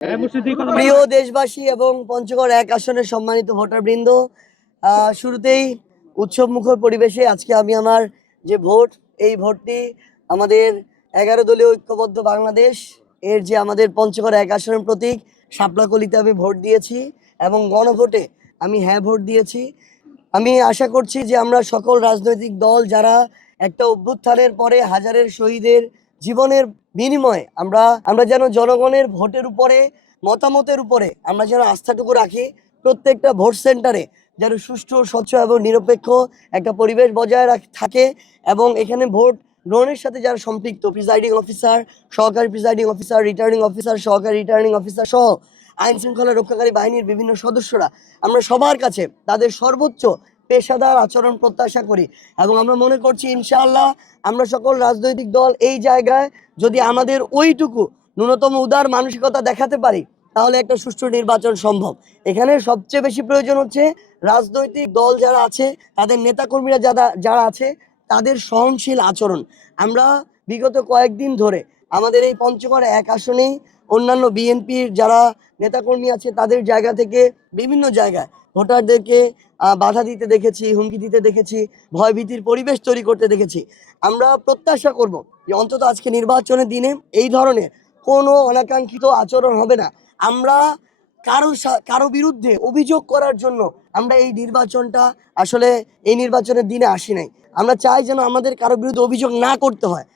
প্রিয় দেশবাসী এবং পঞ্চগড় এক আসনের সম্মানিত ভোটারবৃন্দ, শুরুতেই উৎসব মুখর পরিবেশে আজকে আমি আমার যে ভোট, এই ভোটটি আমাদের 11 দলীয় ঐক্যবদ্ধ বাংলাদেশ এর যে আমাদের পঞ্চগড় এক আসনের প্রতীক শাপলাকলিতে আমি ভোট দিয়েছি এবং গণভোটে আমি হ্যাঁ ভোট দিয়েছি। আমি আশা করছি যে আমরা সকল রাজনৈতিক দল যারা একটা অভ্যুত্থানের পরে হাজারের শহীদের জীবনের বিনিময়ে আমরা আমরা যেন জনগণের ভোটের উপরে মতামতের উপরে আমরা যেন আস্থাটুকু রাখি, প্রত্যেকটা ভোট সেন্টারে যেন সুষ্ঠু স্বচ্ছ এবং নিরপেক্ষ একটা পরিবেশ বজায় থাকে এবং এখানে ভোট গ্রহণের সাথে যারা সম্পৃক্ত প্রিজাইডিং অফিসার, সহকারী প্রিজাইডিং অফিসার, রিটার্নিং অফিসার, সহকারী রিটার্নিং অফিসার সহ আইন শৃঙ্খলা রক্ষাকারী বাহিনীর বিভিন্ন সদস্যরা, আমরা সবার কাছে তাদের সর্বোচ্চ পেশাদার আচরণ প্রত্যাশা করি এবং আমরা মনে করছি ইনশাআল্লাহ আমরা সকল রাজনৈতিক দল এই জায়গায় যদি আমাদের ওইটুকু ন্যূনতম উদার মানসিকতা দেখাতে পারি তাহলে একটা সুষ্ঠু নির্বাচন সম্ভব। এখানে সবচেয়ে বেশি প্রয়োজন হচ্ছে রাজনৈতিক দল যারা আছে তাদের নেতাকর্মীরা যারা আছে তাদের সহনশীল আচরণ। আমরা বিগত কয়েকদিন ধরে আমাদের এই পঞ্চগড় এক আসনেই অন্যান্য বিএনপির যারা নেতাকর্মী আছে তাদের জায়গা থেকে বিভিন্ন জায়গায় ভোটারদেরকে বাধা দিতে দেখেছি, হুমকি দিতে দেখেছি, ভয়ভীতির পরিবেশ তৈরি করতে দেখেছি। আমরা প্রত্যাশা করব যে অন্তত আজকে নির্বাচনের দিনে এই ধরনের কোনো অনাকাঙ্ক্ষিত আচরণ হবে না। আমরা কারো বিরুদ্ধে অভিযোগ করার জন্য আমরা এই নির্বাচনটা আসলে এই নির্বাচনের দিনে আসি নাই। আমরা চাই যেন আমাদের কারো বিরুদ্ধে অভিযোগ না করতে হয়।